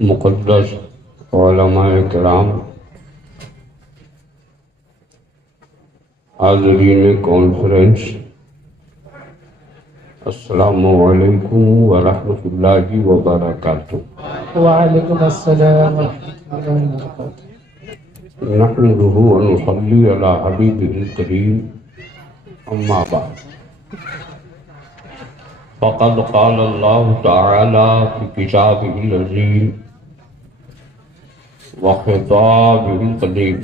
مقدس علماء کرام، حاضرین کانفرنس، السلام علیکم ورحمۃ اللہ وبرکاتہ۔ وعلیکم السلام ورحمۃ اللہ وبرکاتہ۔ نحمده ونصلي على حبیبہ الکریم، اما بعد، فقد قال اللہ تعالی فی کتابہ العزیز وخطابہ القدیم،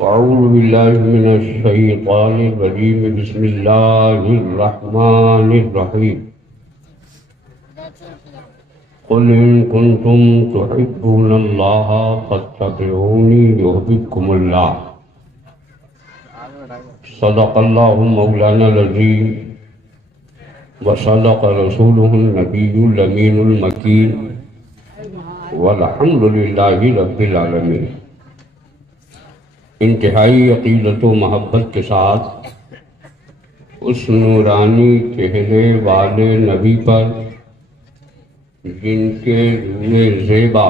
اعوذ باللہ من الشیطان الرجیم، بسم اللہ الرحمن الرحیم، قل ان کنتم تحبون اللہ فاتبعونی یحببکم اللہ، صدق اللہ مولانا العظیم وصدق رسولہ النبی الامین المکین، والحمد للہ رب العالمین۔ انتہائی عقیدت و محبت کے ساتھ اس نورانی چہرے والے نبی پر، جن کے روئے زیبا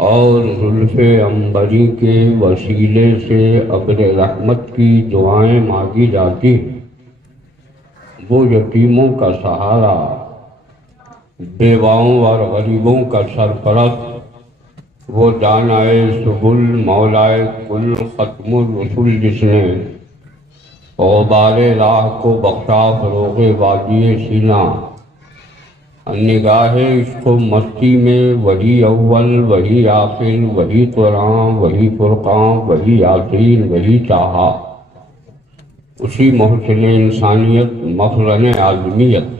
اور زلف عنبری کے وسیلے سے ابر رحمت کی دعائیں مانگی جاتی، وہ یتیموں کا سہارا، بیواؤں اور غریبوں کا سرپرست، وہ دانائے سبل مولائے کل ختم الرسل، جس نے غبار راہ کو بخشا فروغ وادی سینہ، نگاہ عشق و مستی میں وہی اول وہی آخر، وہی قرآن وہی فرقان وہی یاسین وہی طٰہٰ، اسی محسن انسانیت مخزن عالمیت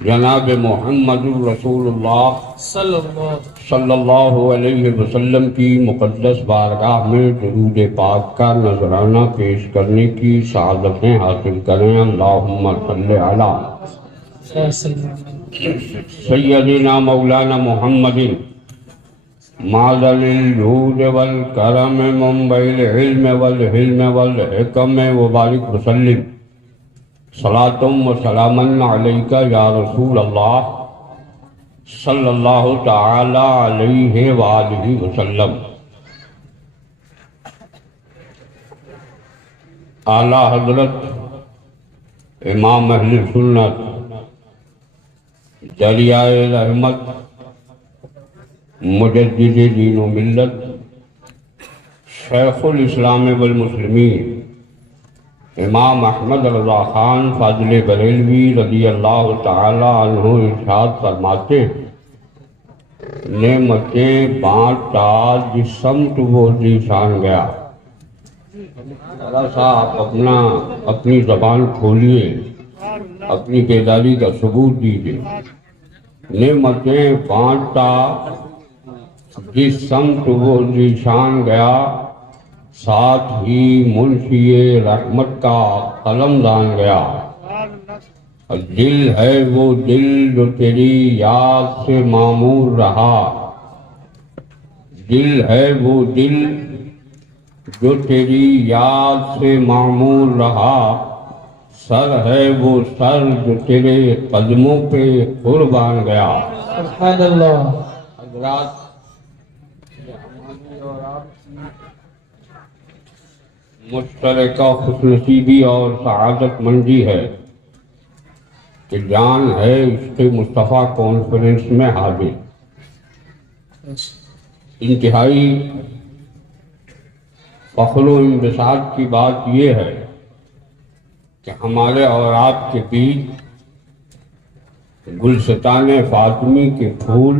جناب محمد الرسول اللہ صلی اللہ علیہ وسلم کی مقدس بارگاہ میں درود پاک کا نذرانہ پیش کرنے کی سعادتیں حاصل کریں۔ اللہم صلی علی سیدنا مولانا محمد معدن الجود والکرم منبع العلم والحلم والحکم، وبارک وسلم صلاۃ و سلاما علیک یا رسول اللہ صلی اللہ تعالی علیہ وآلہ وسلم۔ اعلیٰ حضرت امام اہل سنت، دریائے رحمت، مجدد دین و ملت، شیخ الاسلام والمسلمین، امام احمد رضا خان فاضل بریلوی رضی اللہ تعالی عنہ ارشاد فرماتے، نعمتیں بانٹا جس سمت وہ ذیشان گیا۔ ذرا سا آپ اپنی زبان کھولیے، اپنی بیداری کا ثبوت دیجیے۔ نعمتیں بانٹا جس سمت وہ ذیشان گیا، ساتھ ہی منشی رحمت کا قلم دان گیا۔ دل ہے وہ دل جو تیری یاد سے معمور رہا، دل ہے وہ دل جو تیری یاد سے معمور رہا، سر ہے وہ سر جو تیرے قدموں پہ قربان گیا۔ سبحان اللہ۔ حضرات، مشترکہ خوش نصیبی اور سعادت مندی ہے کہ جان ہے عشق مصطفیٰ کانفرنس میں حاضر۔ انتہائی فخر و انبساط کی بات یہ ہے کہ ہمارے اور آپ کے بیچ گلستان فاطمی کے پھول،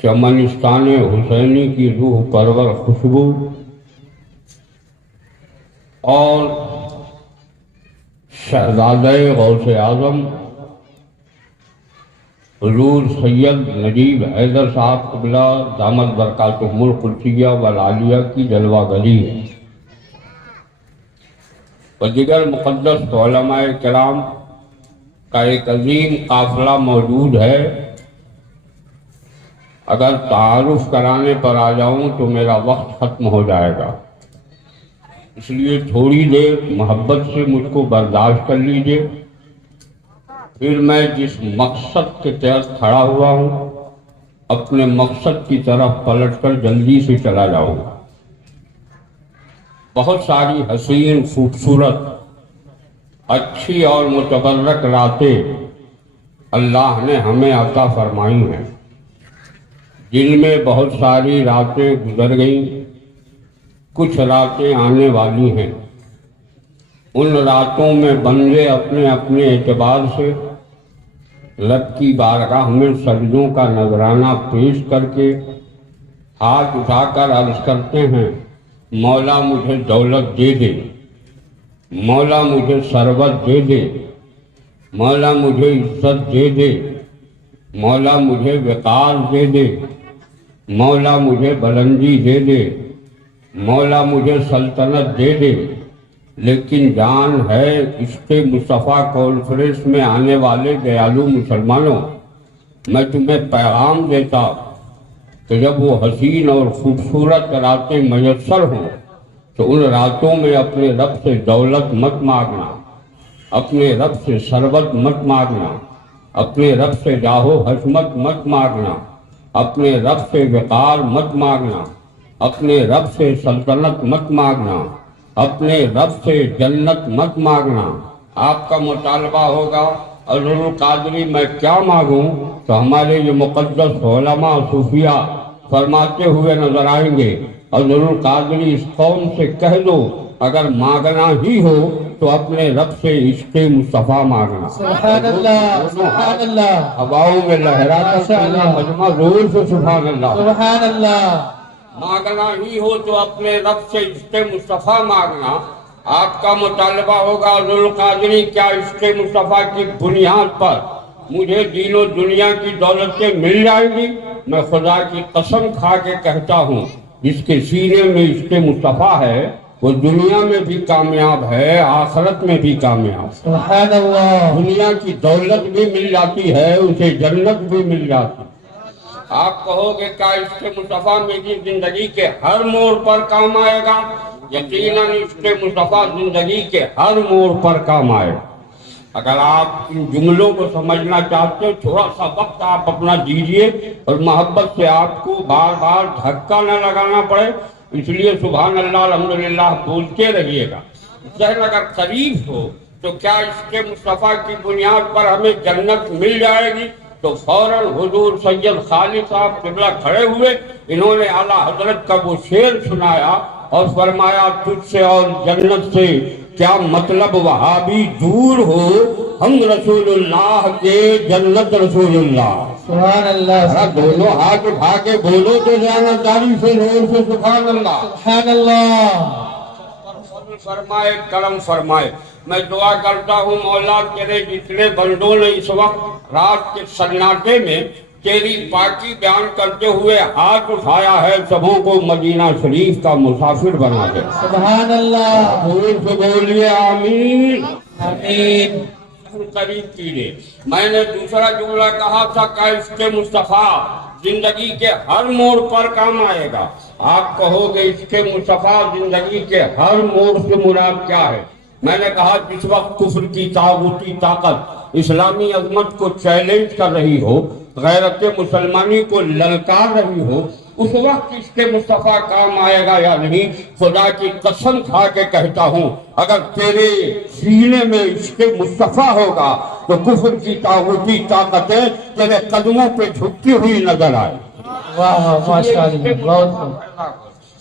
چمنستان حسینی کی روح پرور خوشبو، اور شہزادہ غوث اعظم حضور سید نجیب حیدر صاحب قبلہ دامت برکاتہم القدسیہ والعالیہ کی جلوہ گری ہے، و دیگر مقدس علماء کرام کا ایک عظیم قافلہ موجود ہے۔ اگر تعارف کرانے پر آ جاؤں تو میرا وقت ختم ہو جائے گا، اس لیے تھوڑی دیر محبت سے مجھ کو برداشت کر لیجئے۔ پھر میں جس مقصد کے تحت کھڑا ہوا ہوں اپنے مقصد کی طرف پلٹ کر جلدی سے چلا جاؤں گا۔ بہت ساری حسین، خوبصورت، اچھی اور متبرک راتیں اللہ نے ہمیں عطا فرمائی ہیں، جن میں بہت ساری راتیں گزر گئیں، کچھ راتیں آنے والی ہیں۔ ان راتوں میں بندے اپنے اپنے اعتبار سے رب کی بارگاہ میں سجدوں کا نذرانہ پیش کر کے ہاتھ اٹھا کر عرض کرتے ہیں، مولا مجھے دولت دے دے، مولا مجھے ثروت دے دے، مولا مجھے عزت دے دے، مولا مجھے وقار دے دے، مولا مجھے بلندی دے دے، مولا مجھے سلطنت دے دے۔ لیکن جان ہے عشق مصطفیٰ کانفرنس میں آنے والے دیالو مسلمانوں، میں تمہیں پیغام دیتا کہ جب وہ حسین اور خوبصورت راتیں میسر ہوں تو ان راتوں میں اپنے رب سے دولت مت مانگنا، اپنے رب سے ثروت مت مانگنا، اپنے رب سے جاہ و حشمت مت مانگنا، اپنے رب سے وقار مت مانگنا، اپنے رب سے سلطنت مت مانگنا، اپنے رب سے جنت مت مانگنا۔ آپ کا مطالبہ ہوگا حضور القادری میں کیا مانگوں، تو ہمارے یہ مقدس علماء صوفیہ فرماتے ہوئے نظر آئیں گے، حضور القادری اس قوم سے کہہ دو اگر مانگنا ہی ہو تو اپنے رب سے عشق مصطفیٰ مانگنا۔ سبحان اللہ، سبحان اللہ، ہواؤں میں لہراتا پورا مجمع زور سے سبحان اللہ۔ سبحان اللہ۔ مانگنا ہی ہو تو اپنے رب سے عشق مصطفیٰ مانگنا۔ آپ کا مطالبہ ہوگا حضور القادری کیا عشق مصطفیٰ کی بنیاد پر مجھے دین و دنیا کی دولتیں مل جائیں گی؟ میں خدا کی قسم کھا کے کہتا ہوں جس کے سینے میں عشق مصطفیٰ ہے وہ دنیا میں بھی کامیاب ہے، آخرت میں بھی کامیاب۔ سبحان اللہ۔ دنیا کی دولت بھی مل جاتی ہے، اسے جنت بھی مل جاتی ہے۔ آپ کہو گے کیا عشق مصطفیٰ میری زندگی کے ہر موڑ پر کام آئے گا؟ یقیناً عشق مصطفیٰ زندگی کے ہر موڑ پر کام آئے گا۔ اگر آپ ان جملوں کو سمجھنا چاہتے ہیں تھوڑا سا وقت آپ اپنا دیجئے اور محبت سے آپ کو بار بار دھکا نہ لگانا پڑے، اس لیے سبحان اللہ الحمدللہ بولتے رہیے گا۔ ذہن اگر قریب ہو تو کیا عشق مصطفیٰ کی بنیاد پر ہمیں جنت مل جائے گی؟ تو فوراً حضور سید خالد صاحب قبلہ کھڑے ہوئے، انہوں نے اعلیٰ حضرت کا وہ شعر سنایا اور فرمایا تجھ سے اور جنت سے کیا مطلب وہابی دور ہو، ہم رسول اللہ کے جنت رسول اللہ۔ سبحان اللہ۔ دونوں ہاتھ اٹھا کے بولو تو جانتداری سے زور سے سبحان اللہ۔ سبحان اللہ۔ فرمائے کرم فرمائے۔ میں دعا کرتا ہوں مولا تیرے جتنے بندوں نے اس وقت رات کے سناٹے میں تیری پاکی بیان کرتے ہوئے ہاتھ اٹھایا ہے سبوں کو مدینہ شریف کا مسافر بنا دے۔ سبحان اللہ۔ زور سے بولیے آمین۔ آمین۔ قریب کیجیے۔ میں نے دوسرا جملہ کہا تھا کہ عشق مصطفیٰ زندگی کے ہر موڑ پر کام آئے گا۔ آپ کہو گے عشق مصطفیٰ زندگی کے ہر موڑ سے مراد کیا ہے؟ میں نے کہا جس وقت کفر کی طاغوتی طاقت اسلامی عظمت کو چیلنج کر رہی ہو، غیرت مسلمانی کو للکار رہی ہو، اس وقت عشق مصطفیٰ کام آئے گا یا نہیں؟ خدا کی قسم کھا کے کہتا ہوں اگر تیرے سینے میں عشق مصطفیٰ ہوگا تو کفر کی طاغوتی طاقتیں تیرے قدموں پہ جھکتی ہوئی نظر آئے۔ واہ ماشاءاللہ، بہت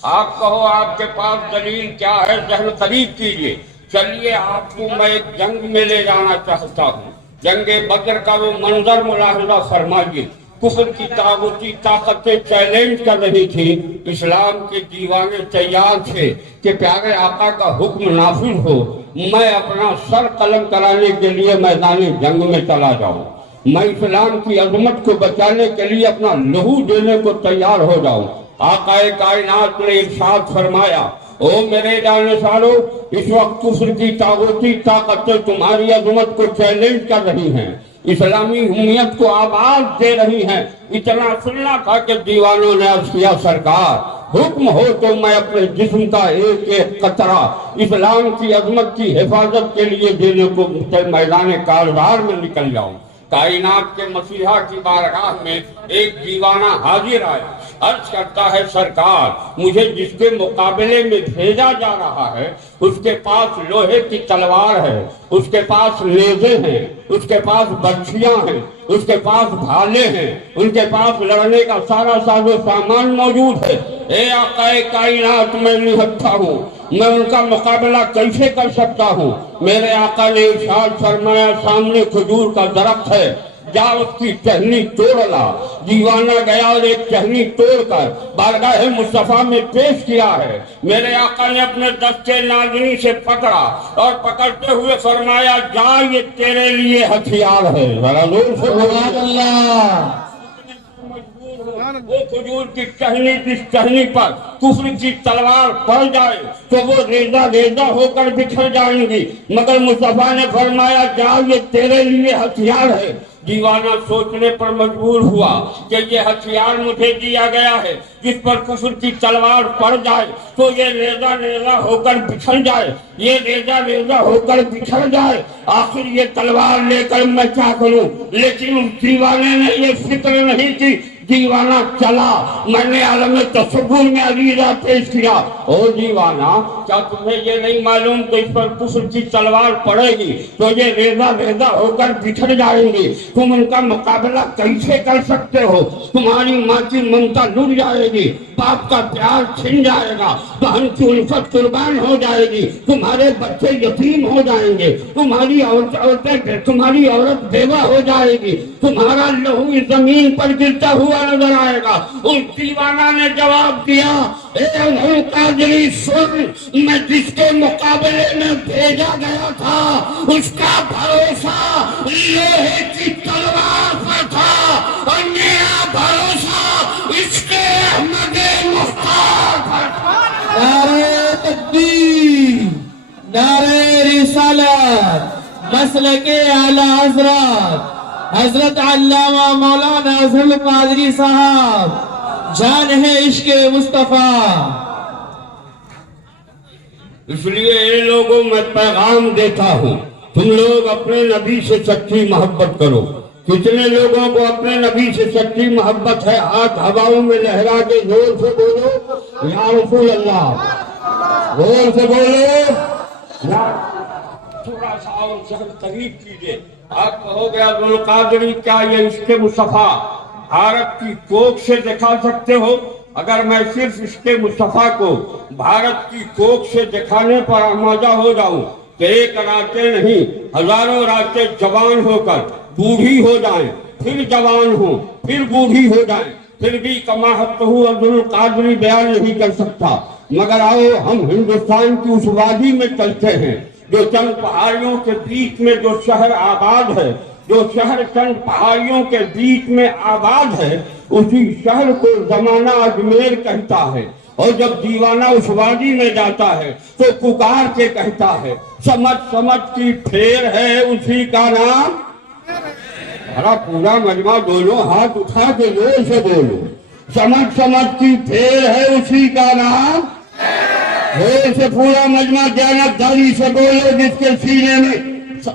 آپ کہو آپ کے پاس دلیل کیا ہے؟ ذہن قریب کیجئے۔ چلیے آپ کو میں ایک جنگ میں لے جانا چاہتا ہوں۔ جنگ بدر کا وہ منظر ملاحظہ فرمائیے۔ کفر کی طاغوتی طاقتیں چیلنج کر رہی تھی، اسلام کے دیوانے تیار تھے کہ پیارے آقا کا حکم نافذ ہو، میں اپنا سر قلم کرانے کے لیے میدان جنگ میں چلا جاؤں، میں اسلام کی عظمت کو بچانے کے لیے اپنا لہو دینے کو تیار ہو جاؤں۔ آقا کائنات نے ارشاد فرمایا او میرے جانشارو، اس وقت کفر کی طاغوتی طاقتیں تمہاری عظمت کو چیلنج کر رہی ہیں، اسلامی حمیت کو آواز دے رہی ہیں۔ اتنا سننا تھا کہ دیوانوں نے عرض کیا سرکار حکم ہو تو میں اپنے جسم کا ایک ایک قطرہ اسلام کی عظمت کی حفاظت کے لیے دینے کو میدان کارزار میں نکل جاؤں۔ کائنات کے مسیحا کی بارگاہ میں ایک دیوانہ حاضر آیا، عرض کرتا ہے سرکار مجھے جس کے مقابلے میں بھیجا جا رہا ہے اس کے پاس لوہے کی تلوار ہے، اس کے پاس نیزے ہیں، اس کے پاس برچھیاں ہیں، اس کے پاس بھالے ہیں، ان کے پاس لڑنے کا سارا ساز و سامان موجود ہے۔ اے آقا کائنات میں نہتھا ہوں، میں ان کا مقابلہ کیسے کر سکتا ہوں؟ میرے آقا نے ارشاد فرمایا سامنے کھجور کا درخت ہے، جا اس کی ٹہنی توڑ لا۔ دیوانہ گیا اور ایک ٹہنی توڑ کر بارگاہ مصطفیٰ میں پیش کیا ہے۔ میرے آقا نے اپنے دستے نازنی سے پکڑا اور پکڑتے ہوئے فرمایا جا یہ تیرے لیے ہتھیار ہے۔ ذرا زور سے سبحان اللہ۔ وہ کھجور کی ٹہنی جس ٹہنی پر کفر کی تلوار پڑ جائے تو وہ ریزہ ریزہ ہو کر بکھر جائیں گی، مگر مصطفیٰ نے فرمایا جا یہ تیرے لیے ہتھیار ہے۔ دیوانہ سوچنے پر مجبور ہوا کہ یہ ہتھیار مجھے دیا گیا ہے، جس پر کفر کی تلوار پڑ جائے تو یہ ریزہ ریزہ ہو کر بکھر جائے، یہ ریزہ ریزہ ہو کر بکھر جائے، آخر یہ تلوار لے کر میں کیا کروں؟ لیکن اس دیوانے نے یہ فکر نہیں کی۔ دیوانہ چلا، میں نے عالم تصور میں عریضہ پیش کیا، او دیوانہ کیا تمہیں یہ نہیں معلوم کہ اس پر کفر کی تلوار پڑے گی تو یہ ریزہ ریزہ ہو کر بکھر جائیں گی؟ تم ان کا مقابلہ کیسے کر سکتے ہو؟ تمہاری ماں کی ممتا لٹ جائے گی، باپ کا پیار چھن جائے گا، بہن کی الفت قربان ہو جائے گی، تمہارے بچے یتیم ہو جائیں گے، تمہاری عورت بیوہ ہو جائے گی، تمہارا لہو زمین پر گرتا ہوا نظر آئے گا۔ اس دیوانہ نے جواب دیا اے قادری سن، میں جس کے مقابلے میں بھیجا گیا تھا اس کا بھروسہ لوہے کی تلوار پر تھا اور میرا بھروسہ اس کے احمد مختار پر تھا۔ نعرہ تکبیر، نعرہ رسالت، مسلک اعلی حضرت حضرت علامہ مولانا ظفر قادری صاحب، جان ہے عشق مصطفیٰ۔ اس لیے اے لوگوں میں پیغام دیتا ہوں تم لوگ اپنے نبی سے سچی محبت کرو۔ کتنے لوگوں کو اپنے نبی سے سچی محبت ہے؟ ہاتھ ہواؤں میں لہرا کے زور سے بولو یا رسول اللہ، زور سے بولو۔ تھوڑا سا اور شہد قریب کیجئے۔ آپ کہو گے عبد القادری کیا یہ عشق مصطفیٰ بھارت کی کوکھ سے دکھا سکتے ہو؟ اگر میں صرف عشق مصطفیٰ کو بھارت کی کوکھ سے دکھانے پر آمادہ ہو جاؤں کہ ایک راتیں نہیں ہزاروں راتیں جوان ہو کر بوڑھی ہو جائیں، پھر جوان ہوں، پھر بوڑھی ہو جائیں، پھر بھی کما حقہ عبد القادری بیان نہیں کر سکتا۔ مگر آؤ ہم ہندوستان کی اس وادی میں چلتے ہیں جو چند پہاڑیوں کے بیچ میں جو شہر آباد ہے، جو شہر چند پہاڑیوں کے بیچ میں آباد ہے، اسی شہر کو زمانہ اجمیر کہتا ہے۔ اور جب دیوانہ اس وادی میں جاتا ہے تو پکار کے کہتا ہے سمجھ سمجھ کی پھیر ہے اسی کا نام۔ ذرا پورا مجمع دونوں ہاتھ اٹھا کے زور سے بولو، سمجھ سمجھ کی پھیر ہے اسی کا نام۔ زور سے پورا مجمع جانبداری سے بولو، جس کے سینے میں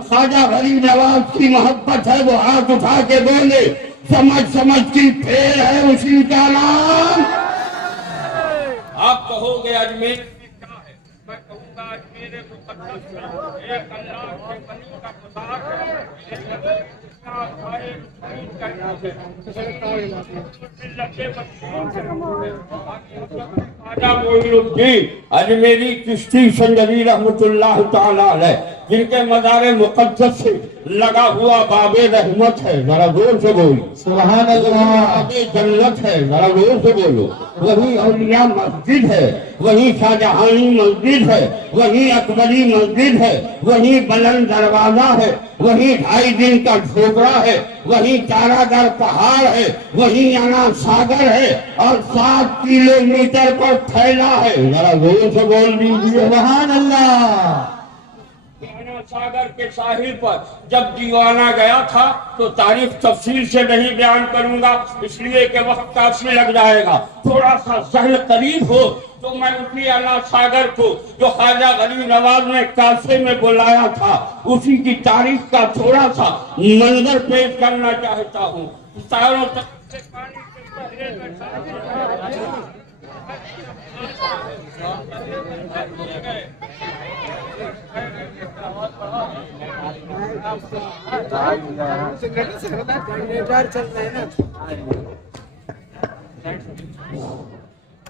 خواجہ غریب نواز کی محبت ہے وہ ہاتھ اٹھا کے بولے سمجھ سمجھ کی پھیر ہے اسی کا نام۔ آپ کہو گے اجمیر کیا ہے؟ میں کہوں گا اجمیر مقدس ایک اللہ کے بنی کا مزار ہے۔ اجمیری چشتی سنجری رحمت اللہ تعالیٰ علیہ، جن کے مزار مقدس سے لگا ہوا باب رحمت ہے، ذرا زور سے بولو سبحان اللہ۔ باب جنت ہے، ذرا زور سے بولو۔ وہی اولیاء مسجد ہے، وہی شاہجہانی مسجد ہے، وہی اکبری مسجد ہے، وہی بلند دروازہ ہے، وہی 2.5 دن کا ڈھوکرا ہے، وہی چارہ در پہاڑ ہے، وہی انا ساگر ہے اور 7 کلومیٹر پر پھیلا ہے۔ ذرا زور سے بول دیجیے سبحان اللہ۔ ساگر کے ساحل پر جب دیوانہ گیا تھا تو تاریخ تفصیل سے نہیں بیان کروں گا، اس لیے کہ وقت کافی لگ جائے گا۔ تھوڑا سا ذہن قریب ہو تو میں اسی انا ساگر کو جو خواجہ غریب نواز نے کاسے میں بلایا تھا اسی کی تاریخ کا تھوڑا سا منظر پیش کرنا چاہتا ہوں۔ چاروں طرف سے پانی کے پہرے میں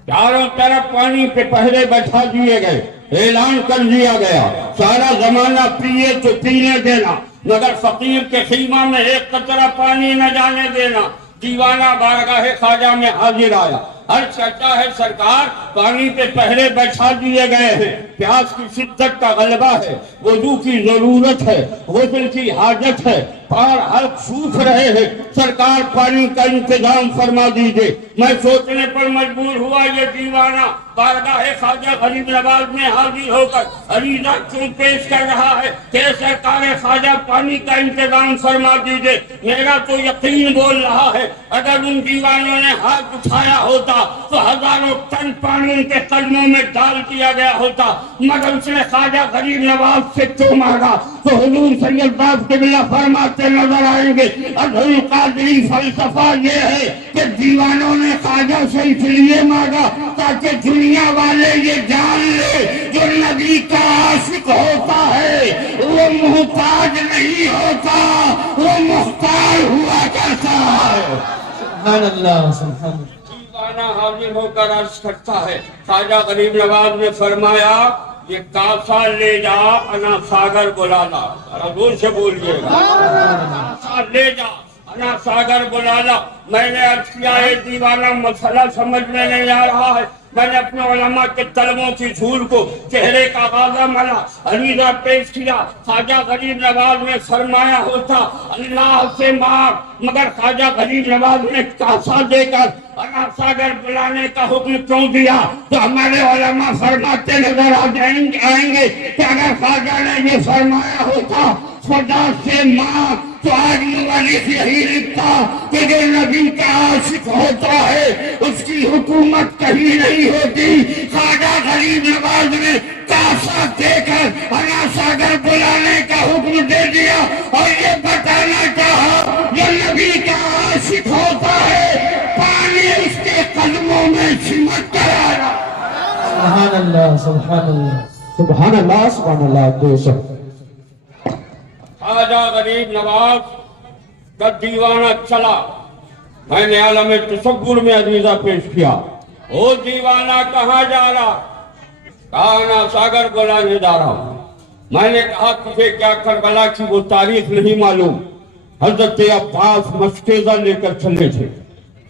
چاروں طرف پانی کے پہرے بٹھا دیے گئے، اعلان کر دیا گیا سارا زمانہ پیے تو پینے دینا، مگر فقیر کے خیمہ میں ایک قطرہ پانی نہ جانے دینا۔ دیوانہ بارگاہ خواجہ میں حاضر آیا، عرض کرتا ہے سرکار پانی پہ پہرے بچھا دیے گئے ہیں، پیاس کی شدت کا غلبہ ہے، وضو کی ضرورت ہے، غسل کی حاجت ہے، پار حلق سوکھ رہے ہیں، سرکار پانی کا انتظام فرما دیجئے۔ میں سوچنے پر مجبور ہوا یہ دیوانہ بارگاہ خواجہ غریب نواز میں حاضر ہو کر عریضہ کیوں پیش کر رہا ہے کہ سرکار خواجہ پانی کا انتظام فرما دیجئے۔ میرا تو یقین بول رہا ہے اگر ان دیوانوں نے ہاتھ اٹھایا ہوتا تو ہزاروں ٹن پانی ان کے قدموں میں ڈال دیا گیا ہوتا، مگر اس نے خواجہ غریب نواز سے کیوں مانگا؟ تو حضور سید باپ قبلہ فرماتے نظر آئیں گے عبدال قادری فلسفہ یہ ہے کہ دیوانوں نے خواجہ سے اس لیے مانگا تاکہ دنیا والے یہ جان لے جو نبی کا عاشق ہوتا ہے وہ محتاج نہیں ہوتا، وہ مختار ہوا کرتا ہے۔ سبحان اللہ سبحان اللہ۔ دیوانہ حاضر ہو کر عرض کرتا ہے خواجہ غریب نواز نے فرمایا یہ کاسا لے جا انا ساگر بلا لا، زور سے بولیے گا، کاسا لے جا انا ساگر بلا لا۔ میں نے عرض کیا ہے دیوانہ مسئلہ سمجھ میں نہیں آ رہا ہے، میں نے اپنے علماء کے طلبوں کی دھول کو چہرے کا غازہ ملا، عریضہ پیش کیا۔ خواجہ غریب نواز نے فرمایا ہوتا اللہ سے مانگ، مگر خواجہ غریب نواز نے کاسا دے کر انا ساگر بلانے کا حکم کیوں دیا؟ تو ہمارے علماء فرماتے نظر آئیں گے کہ اگر خواجہ نے یہ فرمایا ہوتا خدا سے مانگ تو آج مؤلف یہی لکھتا کہ جو نبی کا عاشق ہوتا ہے اس کی حکومت کہیں نہیں ہوتی۔ خواجہ غریب نواز نے کاسا دے کر انا ساگر بلانے کا حکم دے دیا اور یہ بتانا چاہا جو نبی کا عاشق ہوتا ہے پانی اس کے قدموں میں سمٹ کر آیا۔ سبحان اللہ سبحان اللہ سبحان اللہ سبحان اللہ۔ دو سب خواجہ غریب نواز کا دیوانہ چلا، میں نے عالم تصور میں عریضہ پیش کیا، وہ دیوانہ کہاں جا رہا؟ کہا انا ساگر بلانے جا رہا ہوں۔ میں نے کہا تجھے کیا کربلا کی وہ تاریخ نہیں معلوم؟ حضرت عباس مشکیزہ لے کر چلے تھے،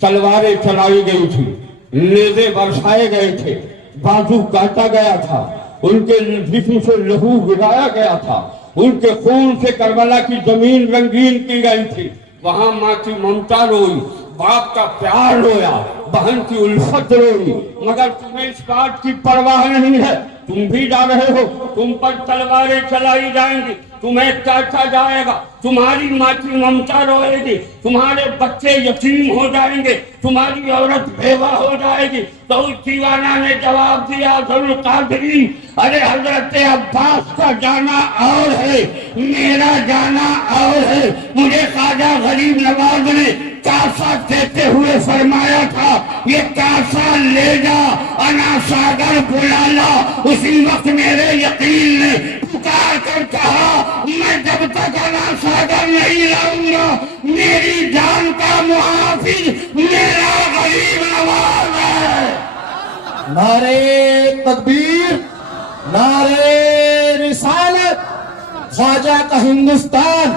تلواریں چلائی گئی تھی، نیزے برسائے گئے تھے، بازو کاٹا گیا تھا، ان کے جسم سے لہو گرایا گیا تھا، ان کے خون سے کربلا کی زمین رنگین کی گئی تھی۔ وہاں ماں کی ممتا روئی، باپ کا پیار رویا، بہن کی الفت روئی، مگر تمہیں اس بات کی پرواہ نہیں ہے، تم بھی جا رہے ہو، تم پر تلواریں چلائی جائیں گی، تمہیں کاٹا جائے گا، تمہاری ماں کی ممتا روئے گی، تمہارے بچے یتیم ہو جائیں گے، تمہاری عورت بیوہ ہو جائے گی۔ تو اس دیوانہ نے جواب دیا ذوالقادری قادری ارے حضرت عباس کا جانا اور ہے، میرا جانا اور ہے۔ مجھے خواجہ غریب نواز نے کاسا دیتے ہوئے فرمایا تھا یہ کاسا لے جا انا ساگر بلا لا۔ اسی وقت میرے یقین نے پکار کر کہا میں جب تک انا ساگر نہیں لاؤں گا میری جان کا محافظ میرا غریب نواز ہے۔ نعرے تکبیر، نعرے رسالت، خواجہ کا ہندوستان،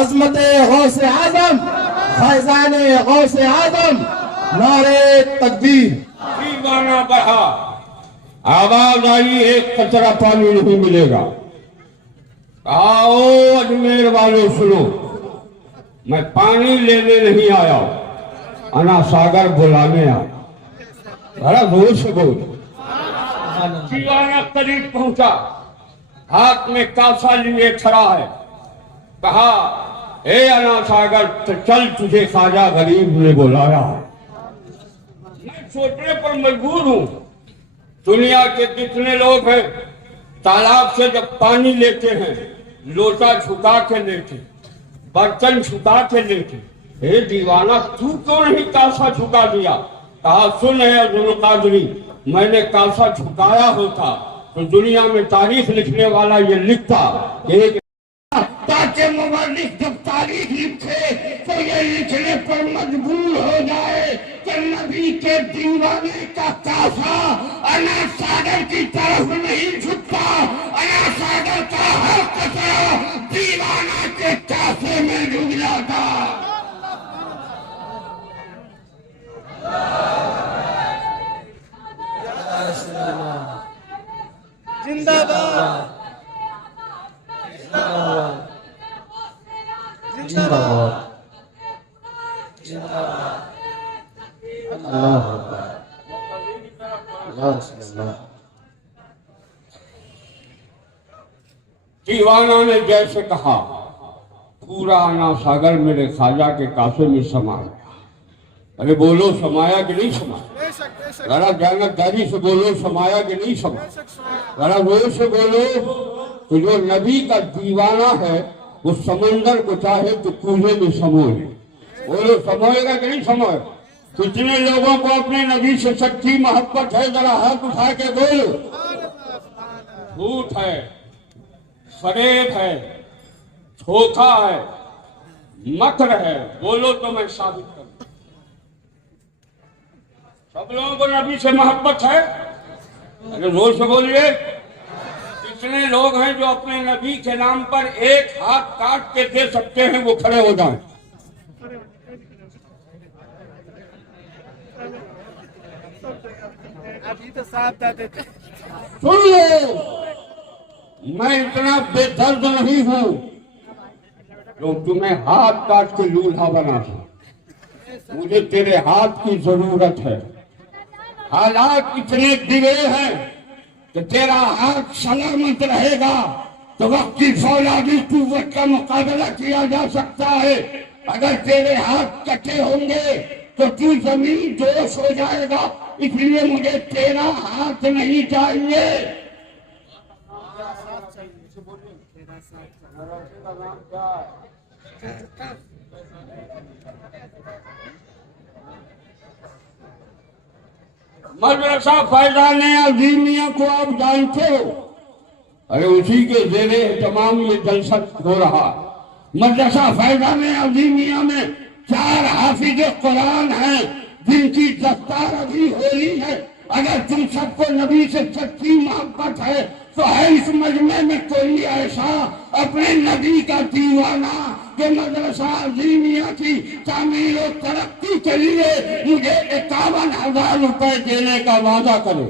عظمت غوث اعظم، فیضان غوث اعظم، نعرے تکبیر۔ دیوانہ بڑھا، آواز آئی ایک قطرہ پانی نہیں ملے گا۔ آؤ اجمیر والوں سنو، میں پانی لینے نہیں آیا، انا ساگر بلانے آیا۔ ذرا زور سے بول۔ دیوانہ قریب پہنچا، ہاتھ میں کاسا لیے کھڑا ہے، کہا اے انا ساگر تو چل تجھے خواجہ غریب نے بلایا ہے۔ میں سوچنے پر مجبور ہوں، دنیا کے کتنے لوگ ہیں تالاب سے جب پانی لیتے ہیں لوٹا جھکا کے لیتے، برتن جھکا کے لیتے، اے دیوانہ تو کیوں نہیں کاسا جھکا دیا؟ کہا سن ہے عبد القادری، میں نے کاسا جھکایا ہوتا تو دنیا میں تاریخ لکھنے والا یہ لکھتا کہ ایک تاکہ مورخ جب تاریخ لکھے تو یہ لکھنے پر مجبور ہو جائے کہ نبی کے دیوانے کا کاسا انا ساگر کی طرف نہیں جھکتا، انا ساگر کا ہر قطرہ دیوانہ کے کاسے میں ڈوب جاتا۔ زندہ باد، زندہ باد، زندہ باد، اللہ اکبر، اللہ رسول اللہ۔ دیوانہ نے جیسے کہا پورا انا ساگر میرے خواجہ کے کاسے میں سما گیا۔ ارے بولو سمایا کہ نہیں سمایا؟ ذرا جانکاری سے بولو سمایا کہ نہیں سمایا؟ ذرا زور سے بولو۔ تو جو نبی کا دیوانہ ہے وہ سمندر کو چاہے تو کوزے میں سموئے، بولو سموئے گا کہ نہیں سموئے؟ کتنے لوگوں کو اپنے نبی سے سچی محبت ہے؟ ذرا ہاتھ اٹھا کے بولو۔ جھوٹ ہے، فریب ہے، دھوکہ ہے، مکر ہے، بولو تو میں ثابت کروں۔ سب لوگوں کو نبی سے محبت ہے؟ ارے زور سے بولیے۔ کتنے لوگ ہیں جو اپنے نبی کے نام پر ایک ہاتھ کاٹ کے دے سکتے ہیں؟ وہ کھڑے ہو جائیں۔ سن لو، میں اتنا بے درد نہیں ہوں جو تمہیں ہاتھ کاٹ کے لولہا بنا دوں۔ مجھے تیرے ہاتھ کی ضرورت ہے۔ حالات اتنے بگڑے ہیں کہ تیرا ہاتھ سلامت رہے گا تو وقت کی فولادی قوت کا مقابلہ کیا جا سکتا ہے۔ اگر تیرے ہاتھ کٹے ہوں گے تو تو زمین دوش ہو جائے گا، اس لیے مجھے تیرا ہاتھ نہیں چاہیے۔ مدرسہ فیضان عظیمیہ کو آپ جانتے ہو؟ ارے اسی کے زیر اہتمام یہ جلسہ ہو رہا۔ مدرسہ فیضان عظیمیہ میں 4 حافظ قرآن ہیں جن کی دستار ابھی ہوئی ہے۔ اگر تم سب کو نبی سے سچی محبت ہے تو ہے اس مجمع میں کوئی ایسا اپنے نبی کا دیوانہ کہ مدرسہ عظیمیہ کی تعمیر و ترقی کے لیے مجھے 51,000 روپے دینے کا وعدہ کرے؟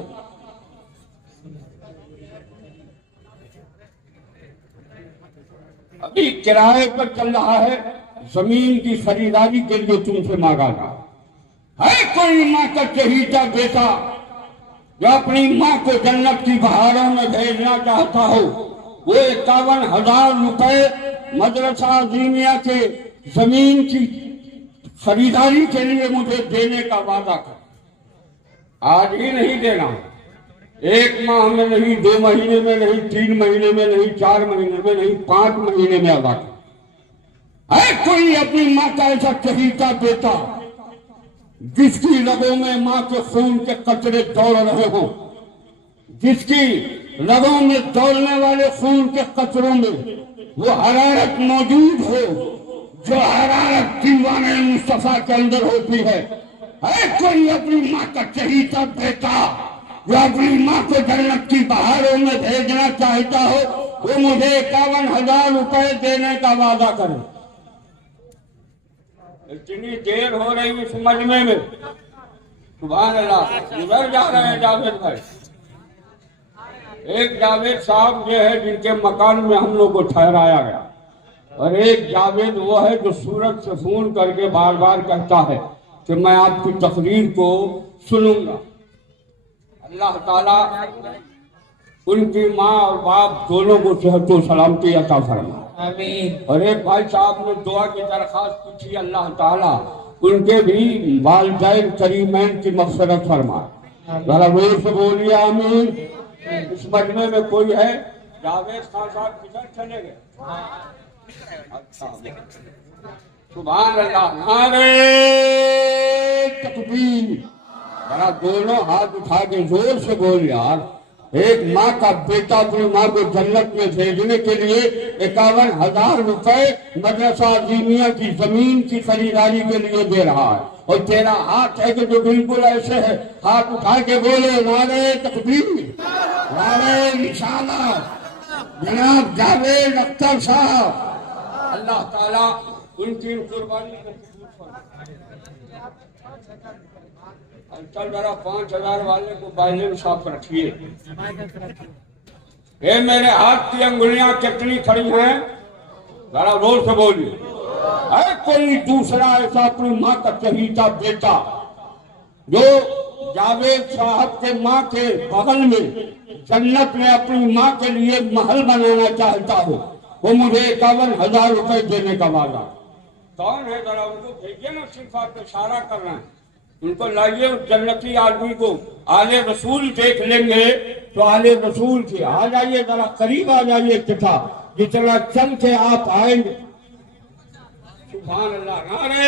ابھی کرائے پر چل رہا ہے، زمین کی خریداری کے لیے تم سے مانگا جا۔ ہے کوئی ماں کا چہیتا بیٹا جو اپنی ماں کو جنت کی بہاروں میں بھیجنا چاہتا ہو؟ وہ 51,000 روپے مدرسہ عظیمیہ کے زمین کی خریداری کے لیے مجھے دینے کا وعدہ کر۔ آج ہی نہیں دینا، 1 ماہ میں نہیں، 2 مہینے میں نہیں، 3 مہینے میں نہیں، 4 مہینے میں نہیں، 5 مہینے میں ادا کر۔ ہے کوئی اپنی ماں کا ایسا چہیتا بیٹا جس کی رگوں میں ماں کے خون کے قطرے دوڑ رہے ہوں، جس کی رگوں میں دوڑنے والے خون کے قطروں میں وہ حرارت موجود ہو جو حرارت دیوانے مصطفیٰ کے اندر ہوتی ہے؟ ہے کوئی اپنی ماں کا چہیتا بیٹا جو اپنی ماں کو جنت کی بہاروں میں بھیجنا چاہتا ہو؟ وہ مجھے 51,000 روپے دینے کا وعدہ کرے۔ اتنی دیر ہو رہی ہے سمجھنے میں، سبحان اللہ۔ ادھر جا رہے ہیں جاوید بھائی، ایک جاوید صاحب یہ ہے جن کے مکان میں ہم لوگ کو ٹھہرایا گیا، اور ایک جاوید وہ ہے جو سورت سے فون کر کے بار بار کہتا ہے کہ میں آپ کی تقریر کو سنوں گا۔ اللہ تعالیٰ ان کی ماں اور باپ دونوں کو صحت و سلامتی عطا فرما۔ آمین۔ اور ایک بھائی صاحب نے دعا کی درخواست کی تھی، اللہ تعالیٰ ان کے بھی والدین کریمین کی مغفرت فرمائے۔ ذرا زور سے بولیے آمین۔ اس مجمع میں کوئی ہے؟ جاوید خان صاحب کدھر چلے گئے؟ اچھا، سبحان اللہ، نعرہ تکبیر۔ ذرا دونوں ہاتھ اٹھا کے زور سے بول یار۔ ایک ماں کا بیٹا اپنی ماں کو جنت میں بھیجنے کے لیے 51,000 روپے مدرسہ عظیمیہ کی زمین کی خریداری کے لیے دے رہا ہے، اور تیرا ہاتھ ہے کہ جو بالکل ایسے ہے، ہاتھ اٹھا کے بولے نعرہ تکبیر، نعرہ رسالت، جناب جاوید اختر صاحب، اللہ تعالیٰ ان کی قربانی کو قبول فرمائے۔ چل ذرا 5,000 والے کو بائلن صاف رکھیے۔ اے میرے ہاتھ کی انگلیاں کتنی کھڑی ہیں؟ ذرا زور سے بولیے۔ اے کوئی دوسرا ایسا اپنی ماں کا چہیتا بیٹا جو جاوید صاحب کے ماں کے بغل میں جنت میں اپنی ماں کے لیے محل بنانا چاہتا ہو، وہ مجھے 51,000 روپے دینے کا وعدہ۔ کون ہے؟ ذرا ان کو بھیجیے نا، صرف آپ اشارہ کر رہے ہیں، ان کو لائیے۔ اس جنتی آدمی کو آل رسول دیکھ لیں گے تو آل رسول کی آ جائیے، ذرا قریب آ جائیے، کتھا جتنا چل کے آپ آئیں گے۔ سبحان اللہ، نعرہ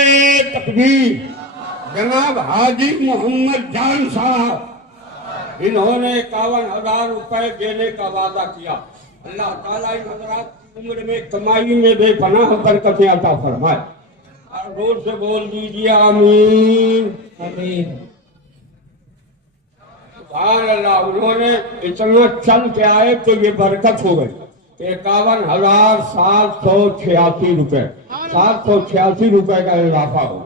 تکبیر۔ جناب حاجی محمد جان صاحب، انہوں نے 51,000 روپے دینے کا وعدہ کیا۔ اللہ تعالیٰ ان حضرات کی عمر میں کمائی میں بے پناہ برکتیں عطا فرمائے۔ اور زور سے بول دیجیے آمین۔ آمین۔ سبحان اللہ، انہوں نے اتنا چل کے آئے تو یہ برکت ہو گئی۔ 51,786 روپے، 786 روپے کا اضافہ ہو۔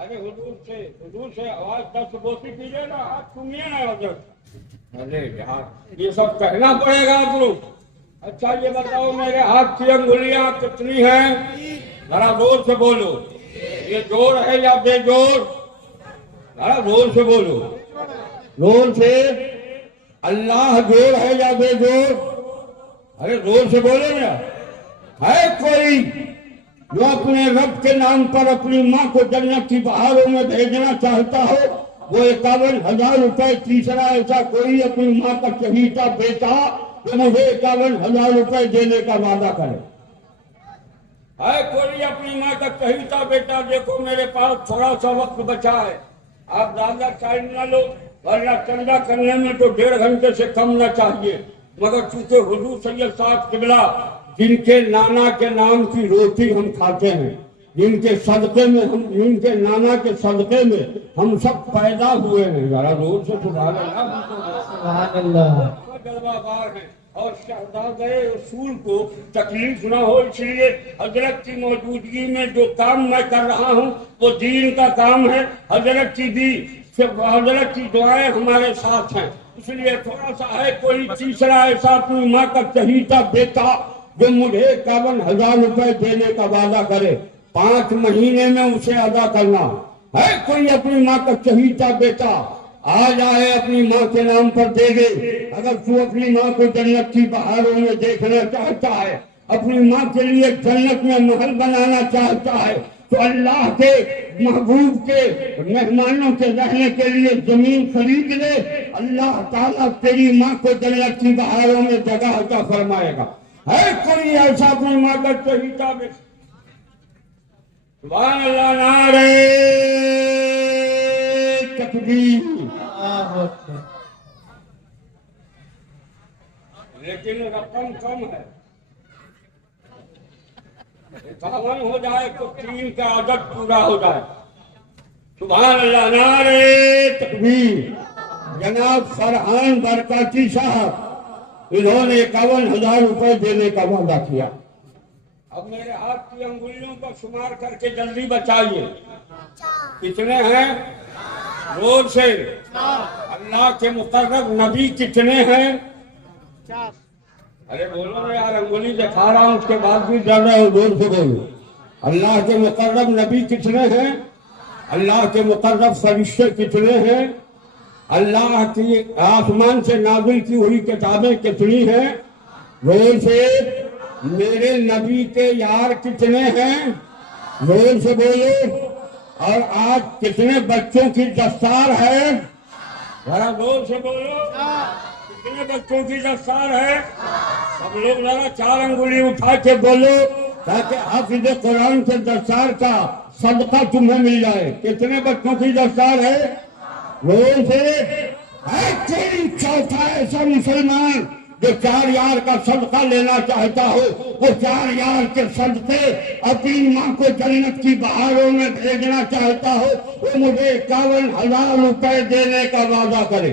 ارے حضور سے آواز 10 بوسی کیجیے نا، ہاتھ سنیے نا حضرت۔ ارے یار، یہ سب کہنا پڑے گا آپ لوگ۔ اچھا یہ بتاؤ میرے ہاتھ کی انگلیاں کتنی ہیں؟ ذرا زور سے بولو۔ یہ جوڑ ہے یا بے جوڑ؟ ذرا زور سے بولو، زور سے۔ اللہ جوڑ ہے یا بے جوڑ؟ ارے زور سے بولو نا۔ ہے کوئی جو اپنے رب کے نام پر اپنی ماں کو جنت کی بہاروں میں بھیجنا چاہتا ہو؟ وہ 51,000 روپے۔ تیسرا ایسا کوئی اپنی ماں کا چہیتا بیٹا جو مجھے 51,000 روپے دینے کا وعدہ کرے؟ ہے کوئی اپنی ماں کا چہیتا بیٹا؟ دیکھو میرے پاس تھوڑا سا وقت بچا ہے، آپ زیادہ ٹائم نہ لو، ورنہ چندہ کرنے میں تو 1.5 گھنٹے سے کم نہ چاہیے۔ مگر چونکہ حضور سید صاحب قبلہ جن کے نانا کے نام کی روٹی ہم کھاتے ہیں، جن کے صدقے میں جن کے نانا کے صدقے میں ہم سب پیدا ہوئے ہیں، ذرا زور سے سبحان اللہ۔ سبحان اللہ۔ جلوہ بار ہیں، اور شہزادہ رسول کو تکلیف نہ ہو، اس لیے حضرت کی موجودگی میں جو کام میں کر رہا ہوں وہ دین کا کام ہے۔ حضرت کی دعائیں ہمارے ساتھ ہیں، اس لیے تھوڑا سا ہے کوئی تیسرا ایسا اپنی ماں کا چہیتا بیٹا جو مجھے 51,000 روپے دینے کا وعدہ کرے، 5 مہینے میں اسے ادا کرنا۔ ہے کوئی اپنی ماں کا چہیتا بیٹا؟ آ جائے، اپنی ماں کے نام پر دے دے۔ اگر تو اپنی ماں کو جنت کی بہاروں میں دیکھنا چاہتا ہے، اپنی ماں کے لیے جنت میں محل بنانا چاہتا ہے، تو اللہ کے محبوب کے مہمانوں کے رہنے کے لیے زمین خرید لے، اللہ تعالیٰ تیری ماں کو جنت کی بہاروں میں جگہ عطا فرمائے گا۔ ہے کوئی ایسا اپنی ماں کا چہیتا بیٹا؟ سبحان اللہ، نعرہ تکبیر۔ لیکن رقم کم ہے، 51 ہو جائے تو 3 کا عدد پورا ہو جائے۔ سبحان اللہ، نعرہ تکبیر۔ جناب فرحان برکاتی صاحب، انہوں نے 51,000 روپے دینے کا وعدہ کیا۔ اب میرے ہاتھ کی انگلیوں کا شمار کر کے جلدی بچائیے، کتنے ہیں؟ زور سے۔ اللہ کے مقرب نبی کتنے ہیں؟ ارے بولو نا یار، انگلی دکھا رہا ہوں اس کے بعد بھی ڈر رہے ہو، زور سے بولو۔ اللہ کے مقرب نبی کتنے ہیں؟ اللہ کے مقرب فرشتے کتنے ہیں؟ اللہ کی آسمان سے نازل کی ہوئی کتابیں کتنی ہیں؟ زور سے میرے نبی کے یار کتنے ہیں؟ زور سے بولو. اور آج کتنے بچوں کی دستار ہے؟ ذرا زور سے بولو. کتنے بچوں کی دستار ہے؟ سب لوگ ذرا 4 انگلی اٹھا کے بولو تاکہ حافظ قرآن کے دستار کا صدقہ تمہیں مل جائے. کتنے بچوں کی دستار ہے؟ زور سے. ہے کوئی چوتھا ایسا مسلمان جو 4 یار کا صدقہ لینا چاہتا ہو؟ وہ 4 یار کے صدقے اپنی ماں کو جنت کی بہاروں میں بھیجنا چاہتا ہو، وہ مجھے 51,000 روپے دینے کا وعدہ کرے.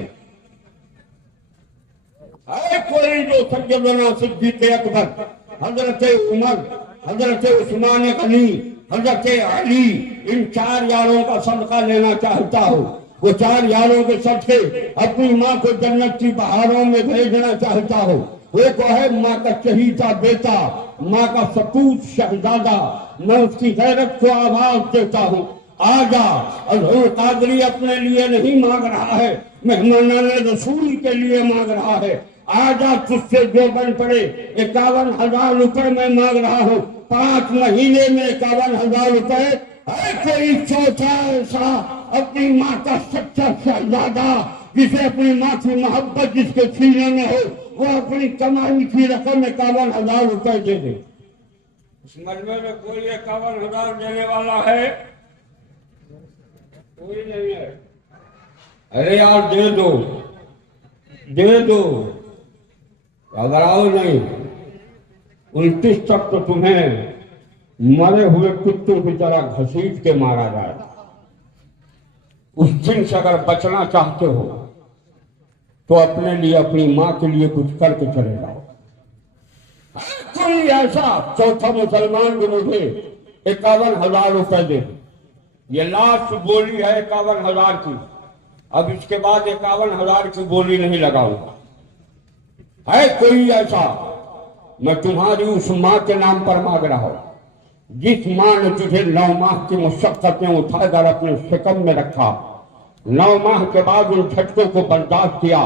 ہے کوئی جو سیدنا صدیق اکبر، حضرت عمر، حضرت عثمان غنی، حضرت علی، ان 4 یاروں کا صدقہ لینا چاہتا ہو؟ وہ 4 یاروں کے صدقے اپنی ماں کو جنت کی بہاروں میں بھیجنا چاہتا ہو. وہ کو ہے ماں کا چہیتا بیٹا، ماں کا سپوت شہزادہ. میں اس کی غیرت کو آواز دیتا ہوں، آجا. حضور قادری اپنے لیے نہیں مانگ رہا ہے، مہمانان رسول کے لیے مانگ رہا ہے. آجا تجھ سے جو بن پڑے. 51,000 روپے میں مانگ رہا ہوں، 5 مہینے میں 51,000 روپے. ہے کوئی چوتھا ایسا اپنی ماں کا سچا شہزادہ جسے اپنی ماں کی محبت جس کے سینے میں ہو، وہ اپنی کمائی کی رقم 51,000 روپے دے دے؟ اس مجمع میں کوئی 51,000 دینے والا ہے؟ کوئی نہیں ہے. ارے یار دے دو، دے دو، گھبراؤ نہیں. 29 تک تو تمہیں مرے ہوئے کتوں کی طرح گھسیٹ کے مارا جائے. اس دن سے اگر بچنا چاہتے ہو تو اپنے لیے، اپنی ماں کے لیے کچھ کر کے چلے جاؤ. کوئی ایسا چوتھا مسلمان جو مجھے 51,000 روپے دے. یہ لاسٹ بولی ہے 51,000 کی. اب اس کے بعد 51,000 کی بولی نہیں لگاؤں گا. ہے کوئی ایسا؟ میں تمہاری اس ماں کے نام پر مانگ رہا ہوں جس ماں نے تجھے 9 ماہ کی مشقتیں اٹھا کر اپنے شکم میں رکھا، 9 ماہ کے بعد ان جھٹکوں کو برداشت کیا،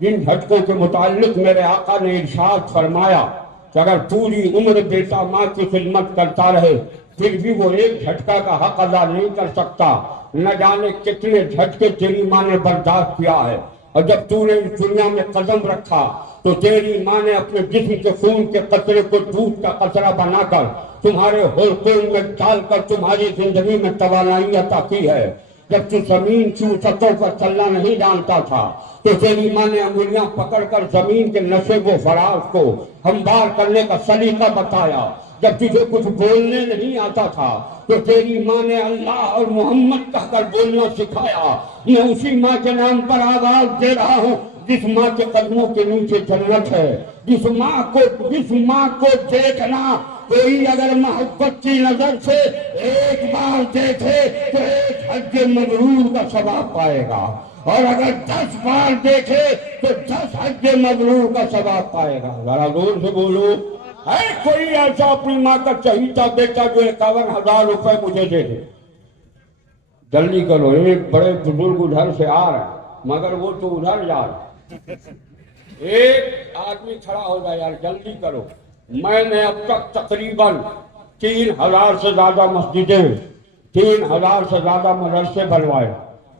جن جھٹکوں کے متعلق میرے آقا نے ارشاد فرمایا کہ اگر پوری عمر بیٹا ماں کی خدمت کرتا رہے پھر بھی وہ ایک جھٹکا کا حق ادا نہیں کر سکتا. نہ جانے کتنے جھٹکے تیری ماں نے برداشت کیا ہے. اور جب تو نے اس دنیا میں قدم رکھا تو تیری ماں نے اپنے جسم کے خون کے قطرے کو دودھ کا قطرہ بنا کر تمہارے حلقوں میں ڈال کر تمہاری زندگی میں توانائی عطا کی ہے. جب تو زمین کی سطحوں پر چلنا نہیں جانتا تھا تو تیری ماں نے انگلیاں پکڑ کر زمین کے نشیب و فراز کو ہموار کرنے کا سلیقہ بتایا. جب تجھے کچھ بولنے نہیں آتا تھا تو تیری ماں نے اللہ اور محمد کہہ کر بولنا سکھایا. میں اسی ماں کے نام پر آواز دے رہا ہوں جس ماں کے قدموں کے نیچے جنت ہے. جس ماں کو دیکھنا کوئی اگر محبت کی نظر سے ایک بار دیکھے تو 1 حج مبرور کا ثواب پائے گا، اور اگر 10 بار دیکھے تو 10 حج مبرور کا ثواب پائے گا. ذرا زور سے بولو. ہے کوئی ایسا اپنی ماں کا چہیتا بیٹا جو 51,000 روپے مجھے دے دے؟ جلدی کرو. ایک بڑے بزرگ ادھر سے آ رہے ہیں مگر وہ تو ادھر جا رہے. ایک آدمی کھڑا ہو جائے یار، جلدی کرو. میں نے اب تک تقریباً 3,000 سے زیادہ مسجدیں، 3,000 سے زیادہ مدرسے بنوائے.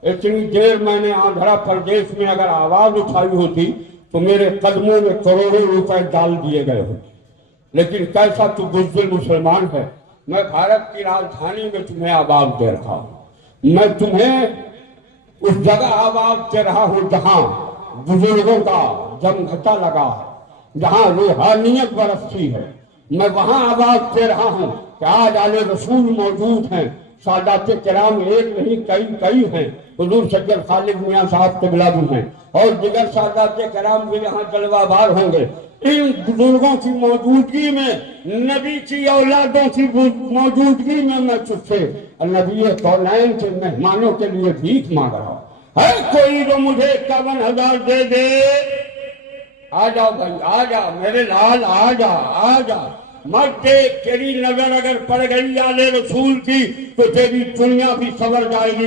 اتنی دیر میں نے آندھرا پردیش میں اگر آواز اٹھائی ہوتی تو میرے قدموں میں کروڑوں روپے ڈال دیے گئے ہوتے. لیکن کیسا تو بزدل مسلمان ہے. میں بھارت کی راجدھانی میں تمہیں آواز دے رہا ہوں. میں تمہیں اس جگہ آواز دے رہا ہوں جہاں بزرگوں کا جمگھٹا لگا ہے، جہاں روحانیت برستی ہے. میں وہاں آواز دے رہا ہوں کہ آج آل رسول موجود ہیں. سادات کرام ایک نہیں کئی ہیں. حضور سید خالد میاں صاحب قبلہ بھی ہیں اور دیگر سادات کرام بھی یہاں جلوہ بار ہوں گے. ان بزرگوں کی موجودگی میں، نبی کی اولادوں کی موجودگی میں تجھ سے نبی کونین کے مہمانوں کے لیے بھیک مانگ رہا ہوں. ہے کوئی جو مجھے 51,000 دے دے؟ آ جاؤ بھائی، آ جا میرے لال، آ جا. مت دیکھ، تیری نظر اگر پڑ گئی آل رسول کی تو تیری دنیا بھی سنور جائے گی،